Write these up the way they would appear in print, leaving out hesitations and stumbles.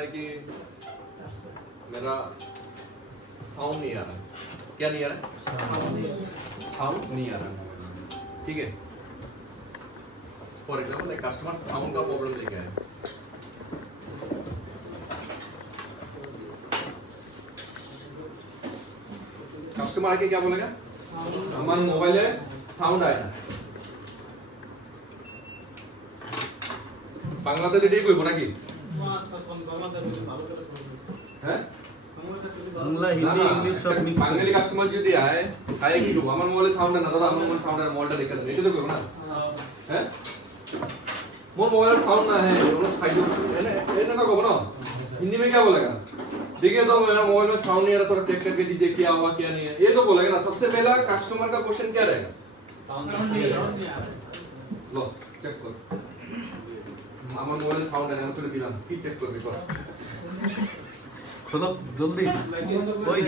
है कि मेरा साउंड नहीं आ रहा, क्या नहीं आ रहा, साउंड नहीं आ रहा, ठीक है। फॉर एग्जाम्पल एक कस्टमर साउंड का प्रॉब्लम लेके आया, कस्टमर आके क्या बोलेगा, हमारे मोबाइल है साउंड आया ना, বাংলাতে এটাই কইব নাকি হ্যাঁ বাংলা হিন্দি ইংলিশ সব মিক্স বাঙালি কাস্টমার যদি আয় আয় কি করব আমার মোবাইলে সাউন্ড না দাদা আমার মোবাইলে সাউন্ড আর মোবাইলটা দেখে দেন এটা তো কইব না হ্যাঁ मोर मोबाइल साउंड ना है वो साइड है ना ये ना कहो ना हिंदी में क्या बोलेगा देखिए तो मेरा मोबाइल में साउंड नहीं आ रहा थोड़ा चेक करके दीजिए क्या हुआ क्या नहीं है ये तो बोलेगा ना सबसे पहला कस्टमर का क्वेश्चन क्या रहेगा साउंड नहीं आ रहा लो चेक करो আমার মোবাইলে সাউন্ড আছে আমি তুলে দিলাম কি চেক করবি বস খোলো জলদি ওই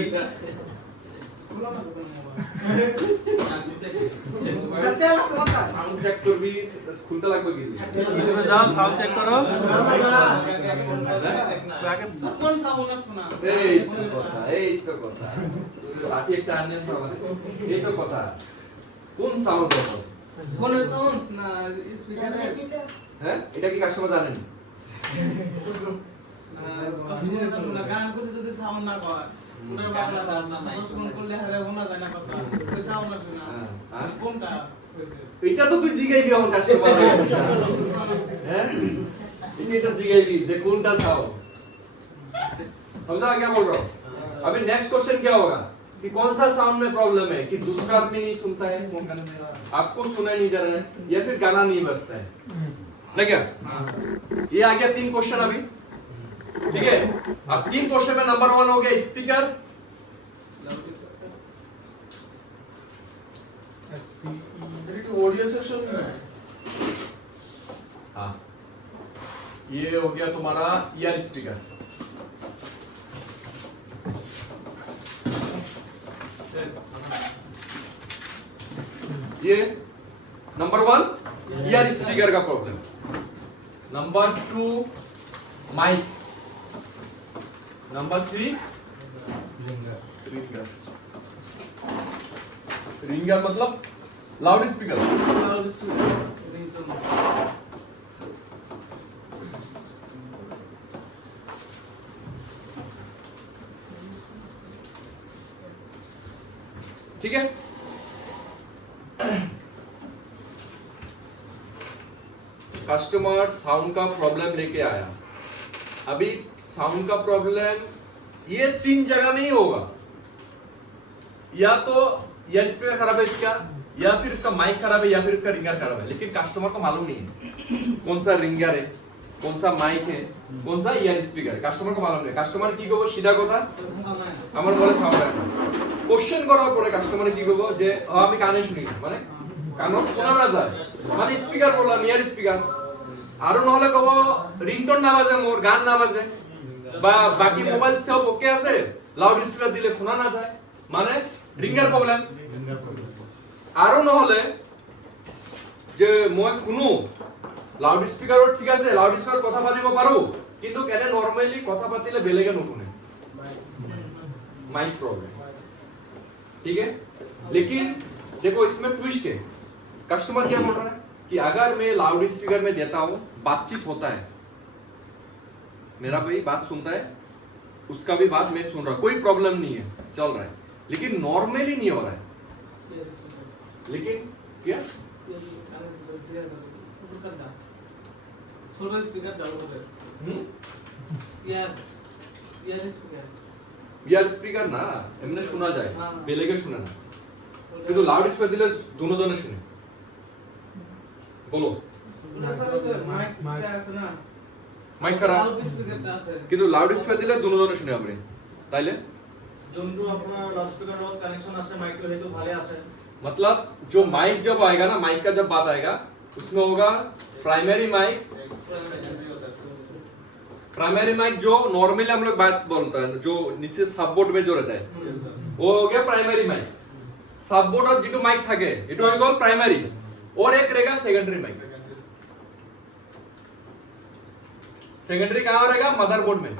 সাউন্ড চেক করবি খুলতে লাগবে কি তুমি যাও সাউন্ড চেক করো কোন সাউন্ড শোনা এই তো কথা লাঠি একটা আনলেন তো মানে এই তো কথা কোন সাউন্ড হবে কোন সাউন্ড না স্পিকার হ্যাঁ এটা কি কাস্টমার জানেন না গান করে যদি সাউন্ড না পায় ওটার বাংলা সাউন্ড না হয় ফোন করলে হারে শোনা যায় না কথা ওই সাউন্ড না শোনা আর কোনটা এটা তো তুই জিগাইবি আমার কাস্টমার हैं इतनी सा जिगाइबी जे कोनटा साउंड समझा क्या बोल रहा हूं अभी नेक्स्ट क्वेश्चन क्या होगा कि कौन सा साउंड में प्रॉब्लम है कि दूसरा आदमी नहीं सुनता है आपको सुनाई नहीं दे रहा है या फिर गाना नहीं बजता है ना क्या ये आ गया 3 क्वेश्चन अभी ठीक है अब 3 क्वेश्चन में नंबर 1 हो गया स्पीकर ऑडियो सेक्शन में हाँ ये हो गया तुम्हारा ईयर स्पीकर ये नंबर 1 ईयर स्पीकर का problem number 2 mic number 3 ringer मतलब लाउड स्पीकर ठीक है कस्टमर साउंड का प्रॉब्लम लेके आया अभी साउंड का प्रॉब्लम ये 3 जगह में ही होगा या तो या स्पीकर खराब है इसका या फिर इसका माइक खराब है या फिर इसका रिंगर खराब है लेकिन कस्टमर को मालूम नहीं है कौन सा रिंगर है कौन सा माइक है कौन सा ईयर स्पीकर कस्टमर को मालूम नहीं कस्टमर की कहबो सीधा কথা আমার বলে সাউন্ড হয় কোশ্চেন করার পরে কাস্টমারে কি কইবো যে আমি কানে শুনি মানে কানে শোনা না যায় মানে স্পিকার বললাম ইয়ার স্পিকার আর নহলে কব রিংটোন না বাজে মোর গান না বাজে বা বাকি মোবাইল সব ওকে আছে লাউড স্পিকার দিলে শোনা না যায় মানে রিঙ্গার প্রবলেম আর নহলে যে মই শুনো লাউড স্পিকারও ঠিক আছে লাউড স্পিকার কথা পাতিব পারো কিন্তু কেনে নরমালি কথা পাতিলে বেলেগে নুশুনে माइक प्रॉब्लम ठीक है लेकिन देखो इसमें ट्विस्ट है कस्टमर क्या बोल रहा है कि अगर मैं लाउड स्पीकर में देता हूं बातचीत होता है मेरा भाई बात सुनता है उसका भी बात मैं सुन रहा कोई प्रॉब्लम नहीं है चल रहा है लेकिन नॉर्मली नहीं हो रहा है लेकिन क्या ছোট স্পিকার ডাউন করে ইয়ার স্পিকার ইয়ার স্পিকার না এমনি শোনা যায় বেলেগে শুনে না কিন্তু লাউড স্পিকার দিলে দুনো জনে শুনে বলো মাইক আছে না মাইক খারাপ লাউড স্পিকারটা আছে কিন্তু লাউড স্পিকার দিলে দুনো জনে শুনে আপনি তাইলে যোনটো আপনার লাউডস্पीकर লগত कनेक्शन আছে মাইক তো হেতু ভালে আছে मतलब जो माइक जब आएगा ना माइक का जब बात आएगा उसमें होगा प्राइमरी माइक जो नॉर्मली हम लोग बात बोलता है जो नीचे सबबोर्ड में जो रहता है वो हो गया प्राइमरी माइक सबबोर्ड और जो माइक থাকে এটা হলো प्राइमरी और एक रहेगा सेकेंडरी माइक सेकेंडरी कहाँ रहेगा? मदरबोर्ड में,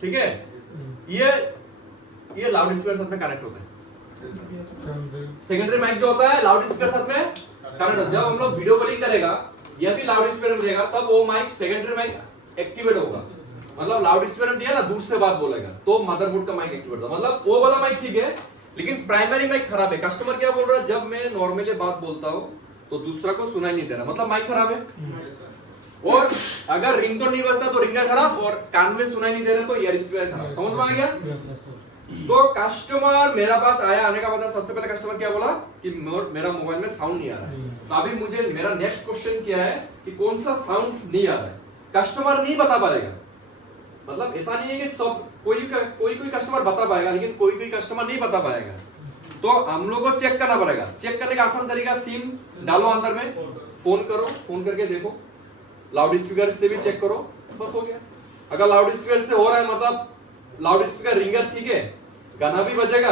ठीक है। ये लाउड स्पीकर साथ में कनेक्ट होता है। सेकेंडरी माइक जो होता है लाउड स्पीकर साथ में कनेक्ट होता है। जब हम लोग वीडियो कॉलिंग करेगा या फिर लाउड स्पीकर में देगा तब वो माइक सेकेंडरी माइक एक्टिवेट होगा। मतलब लाउड स्पीकर में दिया ना, दूर से बात बोलेगा तो मदरबोर्ड का माइक एक्टिवेट होगा। मतलब वो वाला माइक ठीक है, लेकिन प्राइमरी माइक खराब है। कस्टमर क्या बोल रहा है, जब मैं नॉर्मली बात बोलता हूँ तो दूसरा को सुनाई नहीं दे रहा, मतलब माइक खराब है। और अगर रिंगटोन नहीं बजता तो रिंगर खराब, और कान में सुनाई नहीं दे रहा तो ईयर स्पीकर खराब। समझ में आ गया? तो कस्टमर मेरा पास आया, आने का मतलब सबसे पहले कस्टमर क्या बोला कि मेरा मोबाइल में साउंड नहीं आ रहा है। तो अभी मुझे मेरा नेक्स्ट क्वेश्चन क्या है कि कौन सा साउंड नहीं आ रहा है। कस्टमर नहीं बता पाएगा, मतलब ऐसा नहीं है कि सब कोई कस्टमर बता पाएगा, लेकिन कोई कस्टमर नहीं बता पाएगा। तो हम लोग को चेक करना पड़ेगा। चेक करने का आसान तरीका, सिम डालो अंदर में, फोन करो, फोन करके देखो, लाउड स्पीकर से भी चेक करो, बस हो गया। अगर लाउड स्पीकर से हो रहा है मतलब लाउड स्पीकर रिंगर ठीक है, गाना भी बजेगा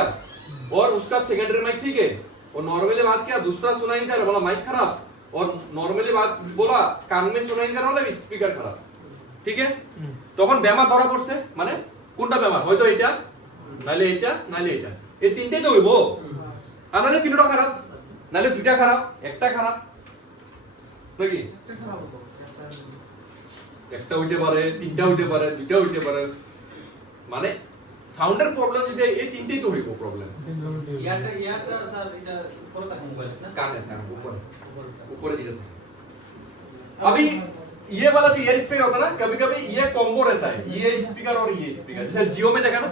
और उसका सेकेंडरी माइक ठीक है, और नॉर्मली बात किया दूसरा सुनाई नहीं दे रहा, बोला माइक खराब, और नॉर्मली बात बोला कान में सुनाई नहीं दे रहा, बोला स्पीकर खराब, ठीक है। তখন বেমার ধরা পড়ছে, মানে কোনটা বেমার? হয়তো এটা নালে এটা নালে এটা, এই তিনটেই তো হইব। আর নালে তিনটা খারাপ, নালে দুইটা খারাপ, একটা খারাপ নাকি? একটা হইতে পারে, তিনটা হইতে পারে, দুইটা হইতে পারে, মানে সাউন্ডের প্রবলেম যদি এই তিনটেই তো হইব প্রবলেম। ইয়ারটা স্যার এটা উপরে থাকে মোবাইল না, কানে থাকে ऊपर दिया था। अभी ये वाला जो ईयर स्पीकर होता है ना, कभी कभी ये कॉम्बो रहता है, ये स्पीकर और ये स्पीकर। जैसे जियो में देखा ना,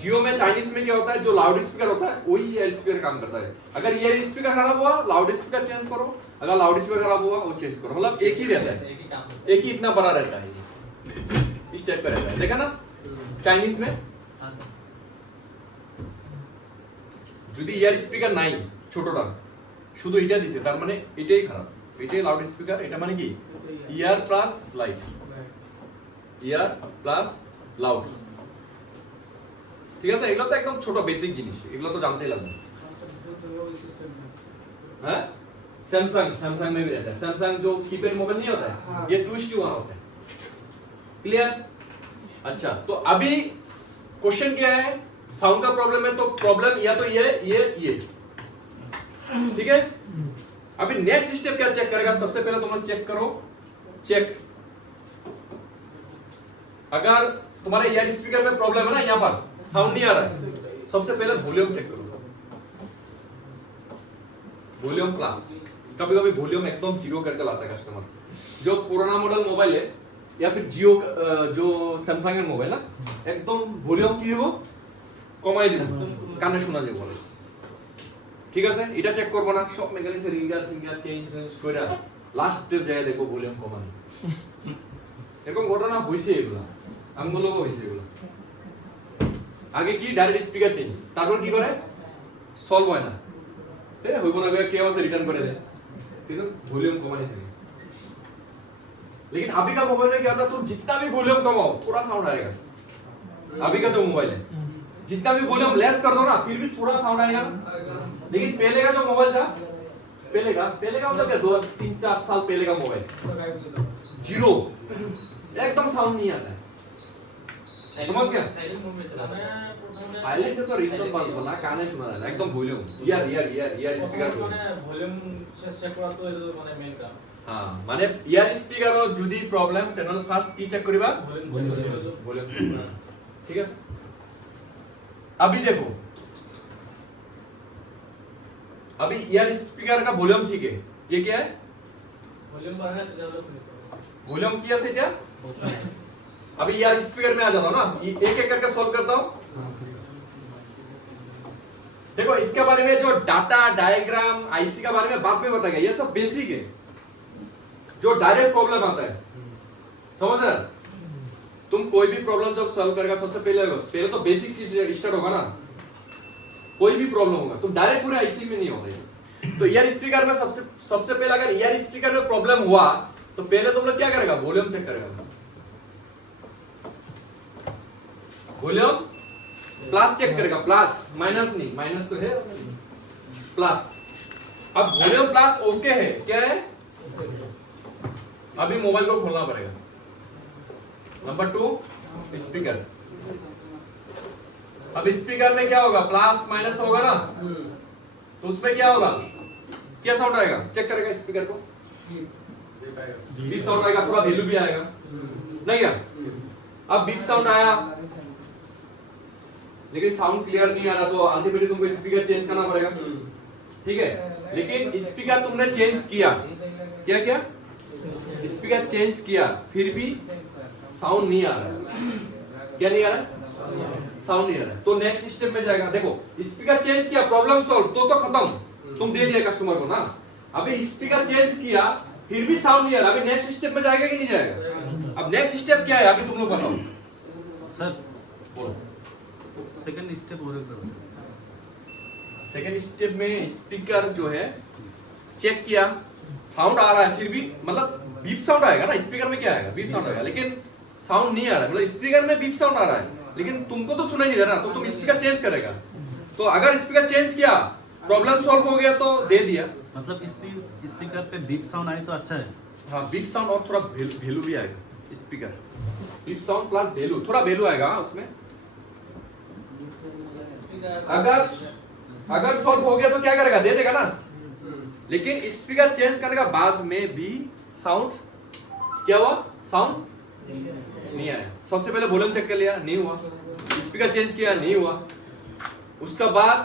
जियो में चाइनीज में क्या होता है, जो लाउड स्पीकर होता है वही ईयर स्पीकर काम करता है। अगर ईयर स्पीकर खराब हुआ लाउड स्पीकर चेंज करो, अगर लाउड स्पीकर खराब हुआ वो चेंज करो, मतलब एक ही रहता है, एक ही काम है। एक ही इतना बड़ा रहता है, ये इस टाइप का रहता है। देखा ना चाइनीज में? हां सर। যদি ইয়ার স্পিকার নাই ছোটটা, শুধু এটা দিছে, তার মানে এটাই খারাপ, এটাই লাউড স্পিকার। এটা মানে কি ইয়ার প্লাস লাইট, ইয়ার প্লাস লাউড, ঠিক আছে। এগুলো তো একদম ছোট বেসিক জিনিস, এগুলো তো জানতেই লাগবে। हाँ सैमसंग में भी रहता है। सैमसंग जो कीपैड मोबाइल नहीं होता है, ये ट्विस्ट हुआ होता है। क्लियर? अच्छा, तो अभी क्वेश्चन क्या है, साउंड का प्रॉब्लम है, तो प्रॉब्लम या तो ये ठीक है। अभी नेक्स्ट स्टेप क्या चेक करेगा? सबसे पहले तुम लोग चेक करो, चेक अगर तुम्हारे ईयर स्पीकर में प्रॉब्लम है ना, यहाँ पर साउंड नहीं आ रहा है, सबसे पहले वॉल्यूम चेक करो, वॉल्यूम क्लास। कभी कभी वॉल्यूम एकदम जीरो करके लाता है कस्टमर। जो पुराना मॉडल मोबाइल है या फिर जियो जो सैमसंग এর মোবাইল না, একদম ভলিউম কি হবো কমাই দিব, কানে শোনা যাবে বলে, ঠিক আছে। এটা চেক করব না, সব মেকানিক্সে রিঙ্গার ফিঙ্গার চেঞ্জ কইরা লাস্ট স্টেপ যায় দেখো ভলিউম কমানো। এরকম ঘটনা হইছে, এগুলা আমগুলোও হইছে। এগুলা আগে কি ডাইরেক্ট স্পিকার চেঞ্জ, তারপর কি করে সলভ হয় না, ঠিক আছে, হইব না কে আছে রিটার্ন করে দেয়, কিন্তু वॉल्यूम कमाने थे। लेकिन अभी का मोबाइल में क्या होता है, तुम जितना भी वॉल्यूम कमाओ थोड़ा साउंड आएगा। अभी का जो मोबाइल है जितना भी वॉल्यूम लेस कर दो ना फिर भी थोड़ा साउंड आएगा। लेकिन पहले का जो मोबाइल था, पहले का मतलब क्या 2-3-4 साल पहले का मोबाइल जीरो, एकदम साउंड नहीं आता है। समझ गया? साइलेंट मोड में चलाना है। साइलेंट तो रिंगटोन बात बोला, काने सुना जाता है, एकदम वॉल्यूम ইয়ার স্পিকার মানে ভলিউম চেক করা তো এটা মানে মেইন কাম। হ্যাঁ, মানে ইয়ার স্পিকার যদি প্রবলেম তেনলে ফার্স্ট কি চেক করিবা? वॉल्यूम, ठीक है। अभी देखो, अभी ईयर स्पीकर का वॉल्यूम ठीक है, ये क्या है ভলিউম বাড়ায় তো ডেভেলপ করতে वॉल्यूम किया से क्या? अभी ईयर स्पीकर में आ जाता हूं ना, एक एक करके सॉल्व करता हूं। देखो इसके बारे में जो डाटा डायग्राम आईसी का बारे में बाद में बताएगा, ये सब बेसिक है। जो डायरेक्ट प्रॉब्लम आता है, समझ रहे? तुम कोई भी प्रॉब्लम जब सॉल्व करेगा सबसे पहले तो बेसिक से स्टार्ट होगा ना। कोई भी प्रॉब्लम होगा तुम डायरेक्ट पूरे आईसी में नहीं होगा। तो ईयर स्पीकर में सबसे पहले अगर ईयर स्पीकर में प्रॉब्लम हुआ तो पहले तुम लोग क्या करेगा? वॉल्यूम चेक करेगा। वॉल्यूम प्लस चेक करेगा, प्लस माइनस नहीं, माइनस तो है प्लस। अब वॉल्यूम प्लस ओके है, क्या है अभी मोबाइल को खोलना पड़ेगा। Number 2 speaker. अब स्पीकर में क्या होगा, प्लस माइनस होगा ना, तो उसमें क्या होगा, क्या साउंड आएगा, चेक करेगा स्पीकर को, बीप साउंड आएगा, थोड़ा वैल्यू भी आएगा, नहीं क्या? अब बीप साउंड आया लेकिन साउंड क्लियर नहीं आ रहा, तो अल्टीमेटली तुमको स्पीकर चेंज करना पड़ेगा, ठीक है? लेकिन स्पीकर तुमने चेंज किया, क्या किया, स्पीकर चेंज किया, फिर भी साउंड नहीं आ रहा है, क्या नहीं आ रहा है, साउंड नहीं आ रहा है, तो नेक्स्ट स्टेप में जाएगा। देखो स्पीकर चेंज किया, प्रॉब्लम सॉल्व, तो खत्म, तुम दे दिया कस्टमर को ना। अभी स्पीकर चेंज किया फिर भी साउंड नहीं आ रहा, अभी नेक्स्ट स्टेप में जाएगा कि नहीं जाएगा? अब नेक्स्ट स्टेप क्या है, अभी तुम लोग बताओ सर। बोलो। सेकंड स्टेप और एक बार। सेकंड स्टेप में स्पीकर जो है चेक किया, साउंड आ रहा है, फिर भी मतलब बीप साउंड आएगा ना, स्पीकर में क्या आएगा, बीप साउंड आएगा, लेकिन साउंड नहीं आ रहा है, मतलब स्पीकर में बीप साउंड आ रहा है लेकिन तुमको तो सुनाई नहीं दे रहा, तो तुम स्पीकर चेंज करेगा। तो अगर स्पीकर चेंज किया, प्रॉब्लम सॉल्व हो गया, तो दे दिया। मतलब स्पीकर पे बीप साउंड आए तो अच्छा है। हाँ, बीप साउंड और थोड़ा वैल्यू भी आएगा, speaker beep sound plus value, थोड़ा वैल्यू आएगा उसमें। अगर सॉल्व हो गया तो क्या करेगा, दे देगा ना, लेकिन स्पीकर चेंज करने के बाद में भी साउंड क्या हुआ, साउंड नहीं आया। सबसे पहले वॉल्यूम चेक कर लिया, नहीं हुआ, स्पीकर चेंज किया, नहीं हुआ, उसका बाद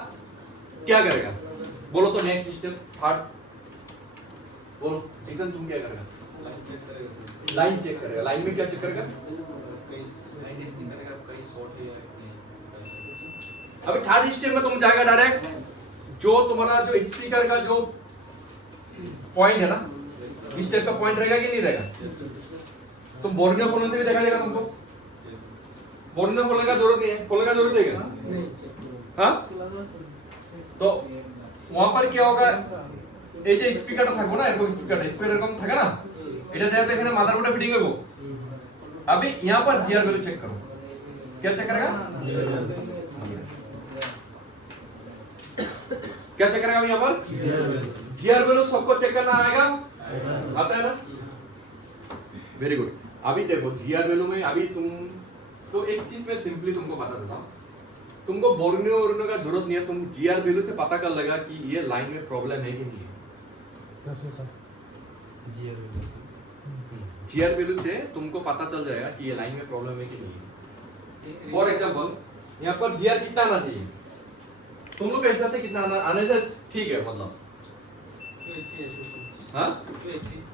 क्या करेगा, बोलो तो नेक्स्ट स्टेप, थर्ड बोलो, चिकन तुम क्या करेगा, लाइन चेक करेगा, लाइन में क्या चेक करेगा, अभी थर्ड स्टेप में तुम जाएगा डायरेक्ट, जो तुम्हारा जो स्पीकर का जो पॉइंट है ना, इस टाइप का पॉइंट रहेगा कि नहीं रहेगा, तुम बोर्नियो खोलने से भी देखा जाएगा तुमको, बोर्नियो खोलने का जरूरत नहीं है, खोलने का जरूरत है क्या, हाँ? तो वहां पर क्या होगा, এই যে স্পিকারটা থাকবো না, এরকম স্পিকার এরকম থাকে না, এটা যেটা এখানে মাদারবোর্ডে ফিটিং হইবো। अभी यहाँ पर जीआर वैल्यू चेक करो, क्या चेक करेगा, क्या चेक करेगा यहाँ पर, जीआर वैल्यू सबको चेक करना आएगा, आता है ना, वेरी गुड। अभी देखो जीआर वैल्यू में अभी तुम तो एक चीज में सिंपली तुमको बता देता हूँ, तुमको बोर्नियो वोर्नियो का जरूरत नहीं है, तुम जीआर वैल्यू से पता कर लेगा कि ये लाइन में प्रॉब्लम है कि नहीं है। जीआर वैल्यू से तुमको पता चल जाएगा कि ये लाइन में प्रॉब्लम है कि नहीं है। फॉर एग्जांपल यहाँ पर जीआर कितना आना चाहिए, तुम लोग कैसा से कितना आने से ठीक है, मतलब हाँ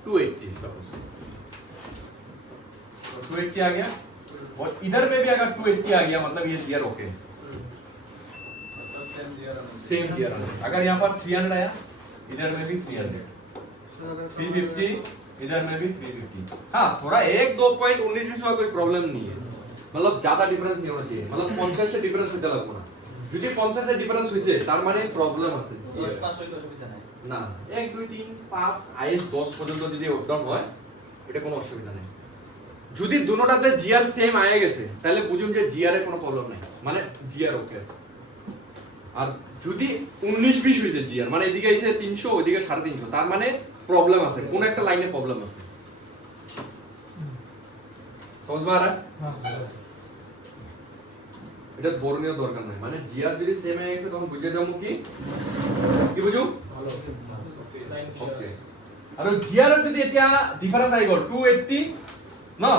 280 सपोज, 280 आ गया, और इधर में भी अगर 280 आ गया मतलब ये जीआर ओके, सेम जीआर आना। अगर यहाँ पर 300 आया, इधर में भी 300, 350, इधर में भी 350, हाँ थोड़ा 1-2.19 में कोई प्रॉब्लम नहीं है, मतलब ज्यादा डिफरेंस नहीं होना चाहिए, मतलब 50 से डिफरेंस হতে লাগবে না, যদি 50 से ডিফারেন্স হইছে তার মানে প্রবলেম আছে, 10 পাস হইলে অসুবিধা নাই না 1 2 3 5 আইএস 10 পর্যন্ত যদি আপডাউন হয় এটা কোনো অসুবিধা নেই। যদি দুটোটাতে জিআর সেম আয়ে গেছে তাহলে বুঝুন যে জিআর এর কোনো প্রবলেম নাই, মানে জিআর ওকে আছে। আর যদি 19 20 হইছে জিআর, মানে এদিকে আইছে 300 ওইদিকে 350, তার মানে প্রবলেম আছে, কোন একটা লাইনে প্রবলেম আছে। समझ में आ रहा है? এটা বর্ণীয় দরকার নাই, মানে জিআর যদি সেম হয়ে গেছে তখন বুঝে যাবো কি বুঝু ওকে। আর জিআর যদি এটা ডিফারেন্স আই গল 280 না,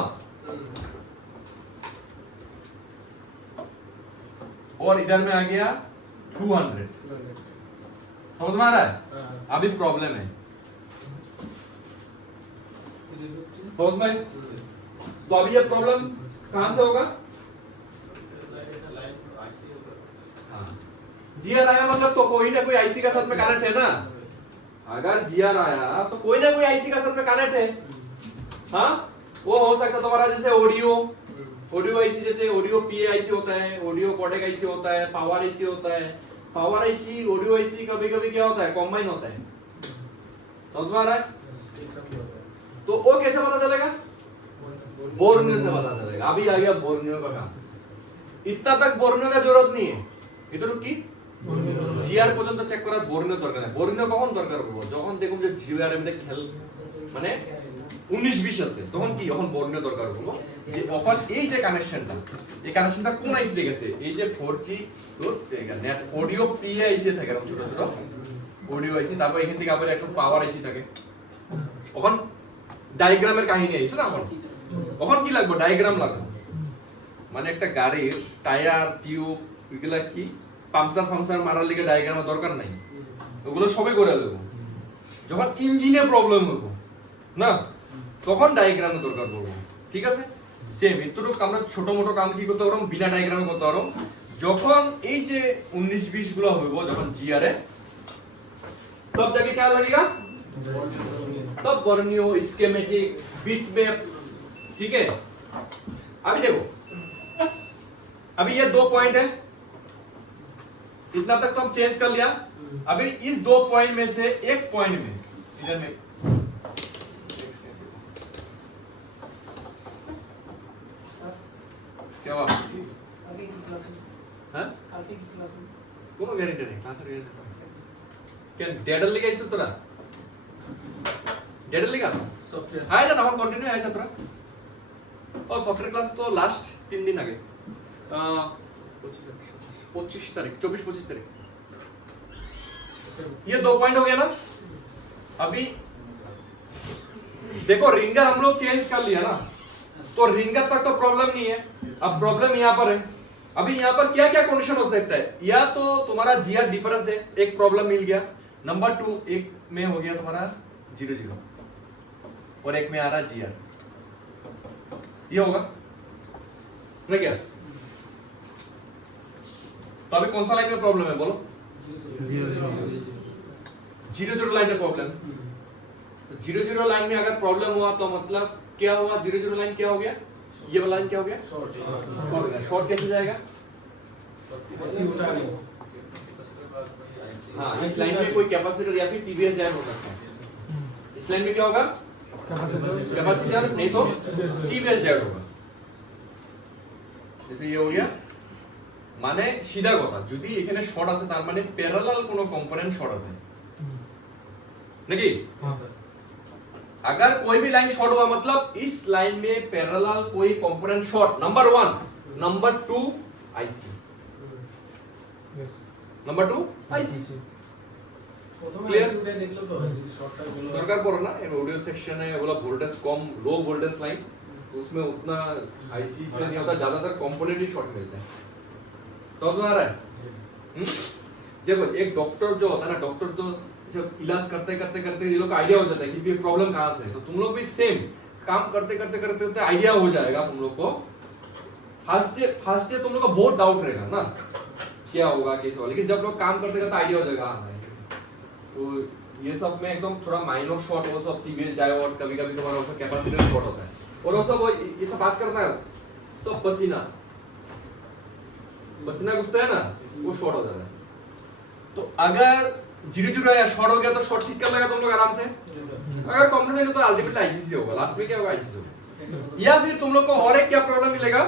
और इधर में आ गया 200, समझ में आ रहा है? अभी प्रॉब्लम है, समझ में? तो अभी ये प्रॉब्लम कहां से होगा, जीआर आया मतलब तो कोई ना कोई आईसी का साथ में कनेक्ट है ना, अगर जीआर आया तो कोई ना कोई आईसी का साथ में कनेक्ट है, हाँ वो हो सकता है तुम्हारा जैसे ऑडियो आईसी, जैसे ऑडियो पीए आईसी होता है, ऑडियो कोडेक आईसी होता है, पावर आईसी होता है, पावर आईसी ऑडियो आईसी कभी कभी क्या होता है कंबाइन होता है, समझ में आ रहा है? तो वो कैसे पता चलेगा, बोर्नियो से पता चलेगा। अभी आ गया बोर्नियो का काम, इतना तक बोर्नियो का जरूरत नहीं है, इधर की জিআর পর্যন্ত চেক করার বর্ণীয় দরকার নাই। বর্ণীয় কখন দরকার করব, যখন দেখুন যে জিআর এর মধ্যে খেল মানে 19-20 আছে তখন কি এখন বর্ণনীয় দরকার হলো যে এখন এই যে কানেকশনটা এই কানেকশনটা কোন আইসি দিয়ে গেছে এই যে 4G তোর নেট অডিও পিএ আইসি থাকে ছোট ছোট অডিও আইসি তারপর এখান থেকে আবার একটা পাওয়ার আইসি থাকে এখন ডায়াগ্রামের কাহিনী আইছে না এখন কি লাগবে ডায়াগ্রাম লাগবে মানে একটা গাড়ির টায়ার টিউব এগুলা কি পাংচার মারার লিগে ডায়াগ্রামের দরকার নাই ওগুলো সবই করে নেব যখন ইঞ্জিনে প্রবলেম হবে না তখন ডায়াগ্রামের দরকার পড়বে ঠিক আছে সেম এতটুকু আমরা ছোট মোটো কাম কি করতে পারবো বিনা ডায়াগ্রামে করতে পারবো যখন এই যে 19-20 গুলো হইব যখন জিআর है तब जाके क्या लगेगा तब वर्णियो स्कीमेटिक बिट मैप ठीक है अभी देखो अभी ये 2 पॉइंट है इतना तक तो हम चेंज कर लिया अभी इस 2 पॉइंट में से एक पॉइंट में इधर में क्या हुआ अभी की क्लास में हाँ अभी की क्लास में কোনো গ্যারান্টি নেই ক্লাসের গ্যারান্টি কেন ডেটার লিগে আইছিস তোরা ডেটার লিগে সফটওয়্যার আয় যা আমার কন্টিনিউ আয় যা তোরা ও সফটওয়্যার ক্লাস তো लास्ट 3 दिन आगे 25 तारीख 24-25 तारीख ये 2 पॉइंट हो गया ना अभी देखो रिंगर हम लोग चेंज कर लिया ना तो रिंगर तक तो प्रॉब्लम नहीं है अब प्रॉब्लम यहाँ पर है अभी यहाँ पर क्या क्या कंडीशन हो सकता है या तो तुम्हारा जीआर डिफरेंस है एक प्रॉब्लम मिल गया नंबर 2 एक में हो गया तुम्हारा 0-0 और एक में आ रहा जीआर ये होगा ना क्या तो अभी कौन सा लाइन में प्रॉब्लम है बोलो 0-0 लाइन में प्रॉब्लम 0-0 लाइन में अगर प्रॉब्लम हुआ तो मतलब क्या हुआ 0-0 लाइन क्या हो गया ये वाला लाइन क्या हो गया शॉर्ट हो गया शॉर्ट कैसे जाएगा हाँ इस लाइन में कोई कैपेसिटर या फिर टीवीएस ड्राइव हो सकता है इस लाइन में क्या होगा कैपेसिटर नहीं तो टीवीएस ड्राइव होगा जैसे ये हो गया মানে सीधा কথা যদি এখানে শর্ট আছে তার মানে প্যারালাল কোনো কম্পোনেন্ট শর্ট আছে নাকি अगर कोई भी लाइन शॉर्ट हुआ मतलब इस लाइन में पैरेलल कोई component short number 1 number 2 IC number 2 IC প্রথমে Clear? আইসিউটা দেখলো তো যদি শর্টটা গুলো दरकार पड़ो ना ऑडियो सेक्शन है बोला वोल्टेज कम लो वोल्टेज लाइन तो उसमें उतना आईसी से नहीं होता ज्यादातर कंपोनेंट ही शॉर्ट मिलते हैं तो समझ आ रहा है देखो एक डॉक्टर जो होता है ना डॉक्टर तो जब इलाज करते करते ये लोग को आइडिया हो जाता है कि ये प्रॉब्लम कहाँ से है तो तुम लोग भी सेम काम करते करते आइडिया हो जाएगा तुम लोग को फर्स्ट डे तुम लोग का बहुत डाउट रहेगा ना क्या होगा कैसे होगा लेकिन जब लोग काम करते करते आइडिया हो जाएगा हाँ तो ये सब में एकदम थोड़ा माइनर शॉर्ट वो सब टीवीएस डायोड कभी कभी तुम्हारा उसका कैपेसिटर शॉर्ट होता है और वो सब ये सब बात करना है सब पसीना घुसता है ना वो शॉर्ट हो जाता है तो अगर 0-0 या शॉर्ट हो गया तो शॉर्ट ठीक कर लेगा तुम लोग आराम से अगर कॉम्प्रेशन हो तो अल्टीमेटली आईसीसी होगा लास्ट में क्या होगा आईसीसी होगा या फिर तुम लोग को और एक क्या प्रॉब्लम मिलेगा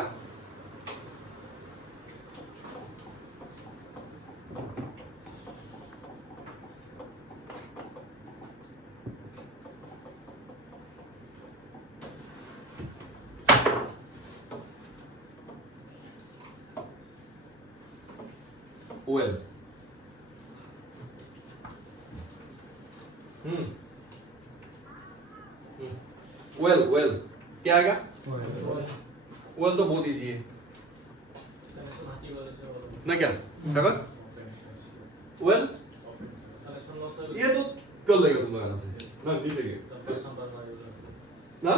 ओएल वेल क्या आएगा वेल तो बहुत इजी है ना क्या शगत वेल ये तो कर लेगा तुम लोग आराम से ना नहीं सके ना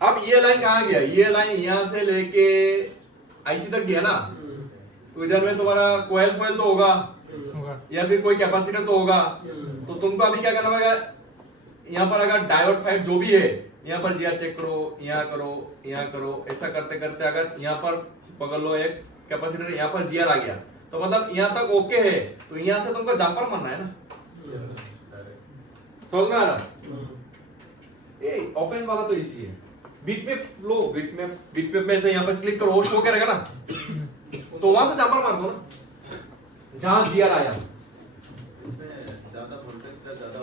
अब ये लाइन कहाँ गया ये लाइन यहाँ से लेके आईसी तक गया ना तो इधर में तुम्हारा कोयल फोयल तो होगा या फिर कोई कैपेसिटर तो होगा तो तुमको अभी क्या करना पड़ेगा यहाँ पर अगर डायोड फाइट जो भी है यहाँ पर जीआर चेक करो यहाँ करो ऐसा करते करते अगर यहाँ पर पकड़ लो एक कैपेसिटर यहाँ पर जीआर आ गया तो मतलब यहाँ तक ओके है तो यहाँ से तुमको जंपर मारना है ना समझ में आ रहा ये ओपन वाला तो इजी है बिट मैप में से यहाँ पर क्लिक करो वो शो करेगा ना तो वहां से जंपर मार दो ना जहां जीआर आया इसमें ज्यादा वोल्टेज का ज्यादा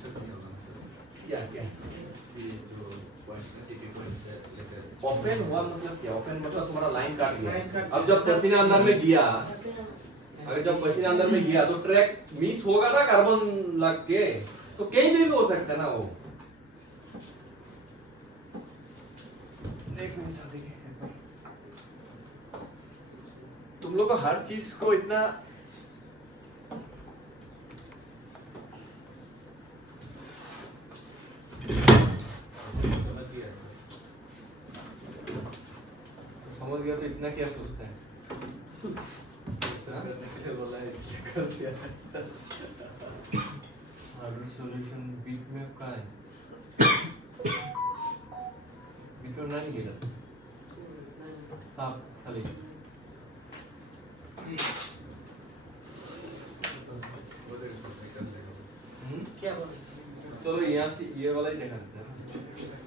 क्या क्या ये जो पॉइंट एक पॉइंट से लेकर ओपन हुआ मतलब क्या? ओपन मतलब तुम्हारा लाइन काट लाइन गया। काट अब जब पसीना अंदर में गया, अगर जब पसीना अंदर में गया तो ट्रैक मिस होगा ना कार्बन लग के, तो कहीं भी हो सकता है ना वो। तुम लोग को हर चीज को इतना समझ गया समझ गया तो इतना क्या सोचता है? करने के लिए बोला है इसलिए कर दिया सॉल्यूशन बीट में का है? बीट में नहीं गिरा साफ खाली। वो देखो निकल देगा हम्म? क्या बोल चलो यहाँ से ये वाला ही देखा देते हैं।